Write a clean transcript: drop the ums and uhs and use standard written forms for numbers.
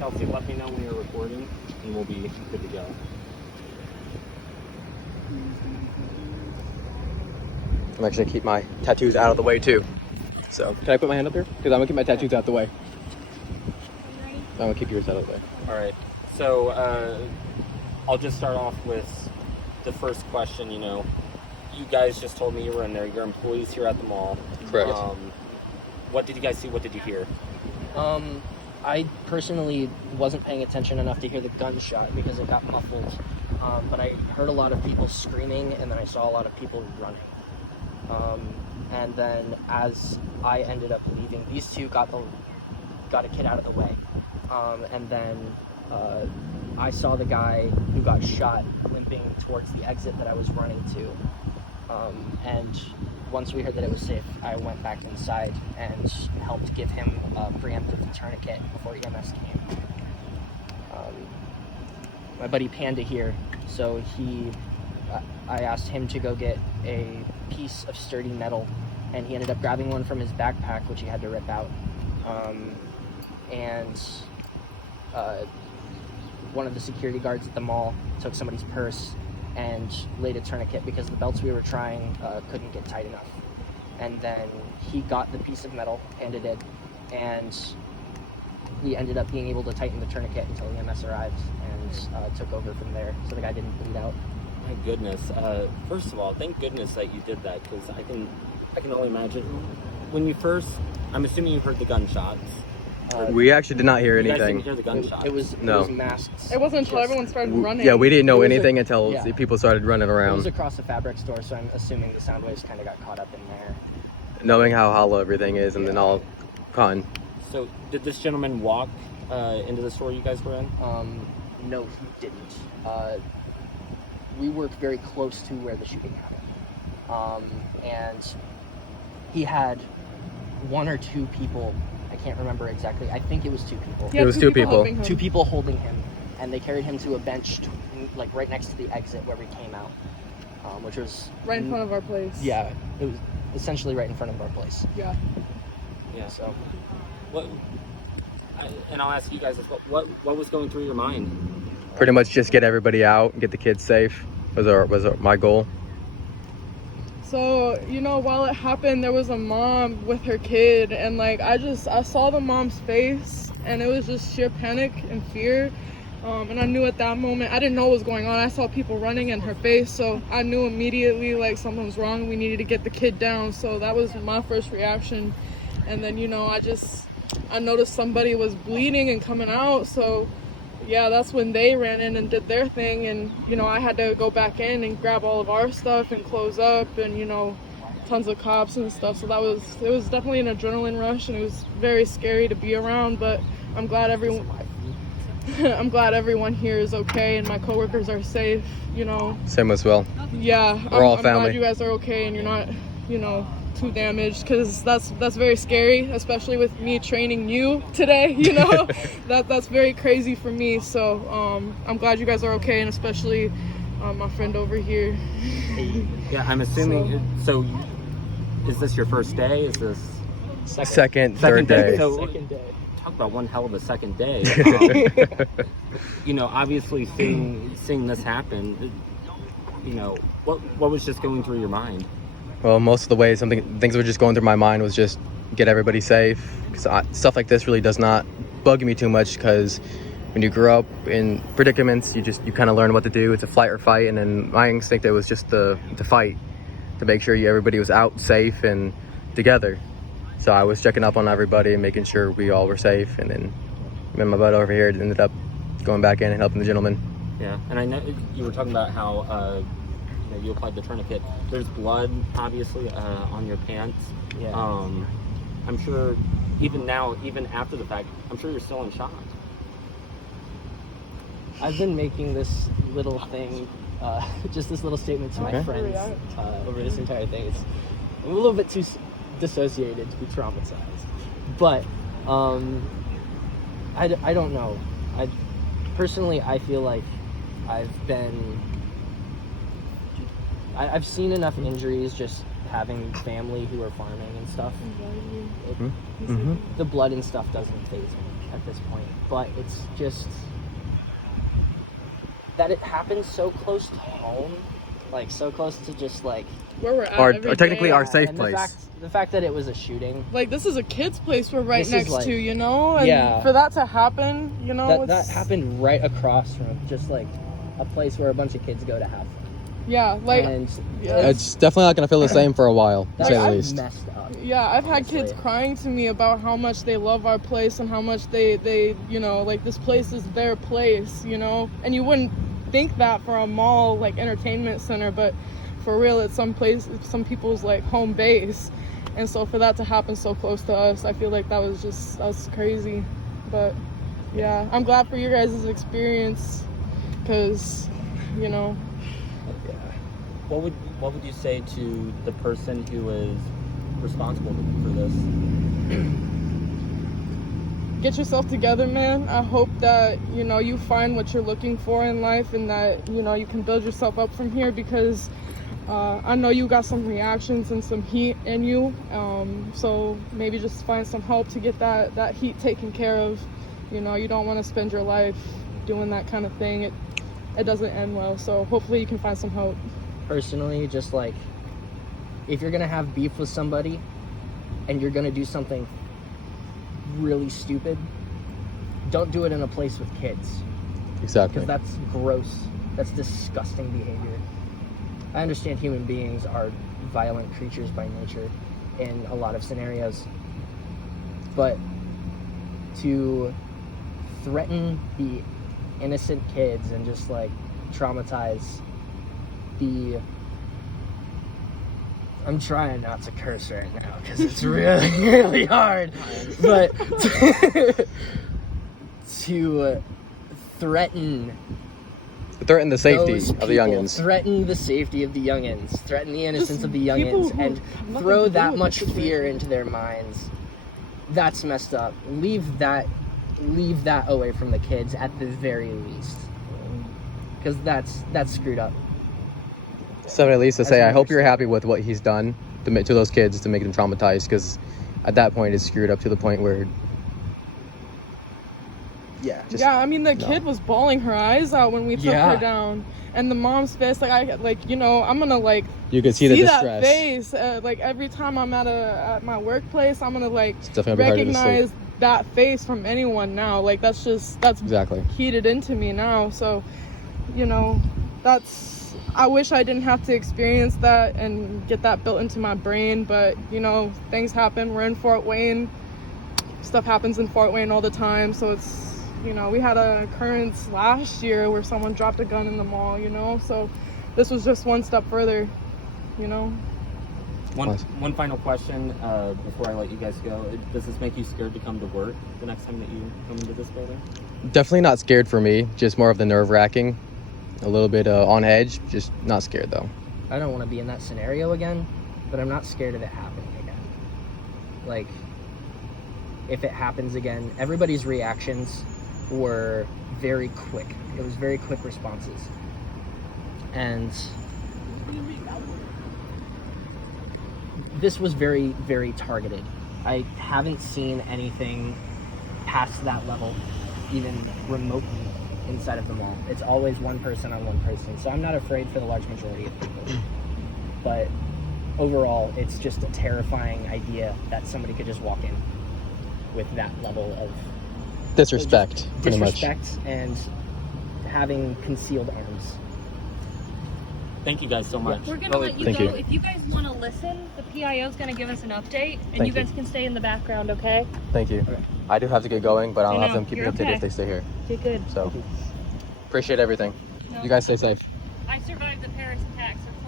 Kelsey, let me know when you're recording, and we'll be good to go. I'm actually gonna keep my tattoos out of the way too. So, can I put my hand up here? Because I'm gonna keep my tattoos out the way. I'm gonna keep yours out of the way. All right. So I'll just start off with the first question. You guys just told me you were in there. You're employees here at the mall. Correct. What did you guys see? What did you hear? I personally wasn't paying attention enough to hear the gunshot because it got muffled. But I heard a lot of people screaming, and then I saw a lot of people running. And then as I ended up leaving, these two got a kid out of the way. And then I saw the guy who got shot limping towards the exit that I was running to. And once we heard that it was safe, I went back inside and helped give him a preemptive tourniquet before EMS came. My buddy Panda here, so I asked him to go get a piece of sturdy metal, and he ended up grabbing one from his backpack, which he had to rip out. One of the security guards at the mall took somebody's purse and laid a tourniquet because the belts we were trying couldn't get tight enough. And then he got the piece of metal, Panda did, and we ended up being able to tighten the tourniquet until EMS arrived and took over from there, so the guy didn't bleed out. My goodness. First of all, thank goodness that you did that, because I can only imagine when you first. I'm assuming you heard the gunshots. We actually did not hear You guys didn't anything. hear the gunshots. It was No. masks. It wasn't until everyone started running. Yeah, we didn't know It was anything until yeah. people started running It was around. across the fabric store, so I'm assuming the sound waves kind of got caught up in there. Knowing how hollow everything is, and then all gone. So, did this gentleman walk into the store you guys were in? No, he didn't. We worked very close to where the shooting happened. And he had one or two people, I can't remember exactly, I think it was two people. Yeah, It was two people. helping him. Two people holding him, and they carried him to a bench, like right next to the exit where we came out, which was right in front of our place. Yeah, it was essentially right in front of our place. Yeah. Yeah. So And I'll ask you guys as well. What was going through your mind? Pretty much just get everybody out, get the kids safe. Was my goal. So, while it happened, there was a mom with her kid, and I saw the mom's face, and it was just sheer panic and fear. And I knew at that moment, I didn't know what was going on. I saw people running in her face, so I knew immediately something was wrong. We needed to get the kid down. So that was my first reaction. And then, I noticed somebody was bleeding and coming out. So yeah, that's when they ran in and did their thing. And, I had to go back in and grab all of our stuff and close up and, tons of cops and stuff. So it was definitely an adrenaline rush, and it was very scary to be around, but I'm glad everyone here is okay, and my coworkers are safe, Same as well. Yeah, We're all I'm family. glad you guys are okay and you're not, too damaged, because that's very scary, especially with me training you today. That's very crazy for me. So I'm glad you guys are okay, and especially my friend over here. Yeah, I'm assuming. So, is this your first day? Is this Second, third day. So, Second day. talk about one hell of a second day. Obviously seeing this happen. What was just going through your mind? Well, most of the ways, things were just going through my mind was just get everybody safe. Because stuff like this really does not bug me too much, because when you grow up in predicaments, you kind of learn what to do. It's a flight or fight, and then my instinct was just to fight, to make sure everybody was out safe and together. So I was checking up on everybody and making sure we all were safe, and then me and my bud over here ended up going back in and helping the gentleman. Yeah, and I know you were talking about how you applied the tourniquet. There's blood, obviously, on your pants. Yeah. I'm sure, even now, even after the fact, I'm sure you're still in shock. I've been making this little thing, just this little statement to my Okay. friends over this entire thing. I'm a little bit too dissociated to be traumatized, but I don't know. Personally, I feel like I've seen enough injuries just having family who are farming and stuff, Mm-hmm. the blood and stuff doesn't faze me at this point. But it's just that it happens so close to home, like so close to just like Where we're at Or every technically day. our safe and place. The fact that it was a shooting, Like, this is a kid's place we're right This is next like- to, you know? And Yeah. for that to happen, you know, that it's, happened right across from just like a place where a bunch of kids go to have fun. yeah, like, And yeah. It's definitely not gonna feel the same for a while, to that's say the least. messed up. Yeah, I've had kids Honestly. crying to me about how much they love our place and how much they you know, like, this place is their place, you know? And you wouldn't think that for a mall, like, entertainment center, but for real, it's some people's, like, home base. And so for that to happen so close to us, I feel like that was crazy. But, yeah, I'm glad for your guys' experience because, you know, What would you say to the person who is responsible for this? get yourself together, man. I hope that, you know, you find what you're looking for in life and that, you know, you can build yourself up from here because I know you got some reactions and some heat in you. So maybe just find some help to get that heat taken care of. You know, you don't want to spend your life doing that kind of thing. It doesn't end well. So hopefully you can find some help. Personally, just like if you're gonna have beef with somebody and you're gonna do something really stupid, don't do it in a place with kids Exactly. because that's gross. That's disgusting behavior. I understand human beings are violent creatures by nature in a lot of scenarios, but to threaten the innocent kids and just like traumatize the I'm trying not to curse right now because it's really really hard, but to threaten Threaten the safety those of the people, youngins. threaten the safety of the youngins, threaten the innocence Just of the people youngins, who and have nothing throw to do that with much the fear situation. into their minds. That's messed up. Leave that away from the kids at the very least, because that's screwed up. So at least to As say, an I hope you're understatement. happy with what he's done to those kids to make them traumatized, because at that point it's screwed up to the point where, yeah, just Yeah, I mean the no. kid was bawling her eyes out when we took Yeah. her down, and the mom's face, you know, I'm gonna like you could see the that distress. face. Like every time I'm at my workplace, I'm gonna like It's definitely gonna be harder to sleep. recognize that face from anyone now. Like that's Exactly. heated into me now. So, you know, I wish I didn't have to experience that and get that built into my brain, but you know, things happen. We're in Fort Wayne. Stuff happens in Fort Wayne all the time, so it's, you know, we had an occurrence last year where someone dropped a gun in the mall, you know, so this was just one step further, you know. One final question before I let you guys go. Does this make you scared to come to work the next time that you come into this building? Definitely not scared for me. Just more of the nerve-wracking, a little bit on edge. Just not scared though. I don't want to be in that scenario again, but I'm not scared of it happening again. Like, if it happens again, everybody's reactions were very quick. It was very quick responses. And this was very, very targeted. I haven't seen anything past that level, even remotely inside of the mall. It's always one person on one person. So I'm not afraid for the large majority of people. But overall, it's just a terrifying idea that somebody could just walk in with that level of Disrespect, pretty much. disrespect and having concealed arms. Thank you guys so much. We're gonna let you Thank go. you. If you guys want to listen, the PIO is gonna give us an update, and Thank you guys you. can stay in the background, okay? Thank you. Okay. I do have to get going, but I'll I have know, them keep me you're updated okay. if they stay here. Okay, good. So appreciate everything. No. You guys stay safe. I survived the Paris attack, so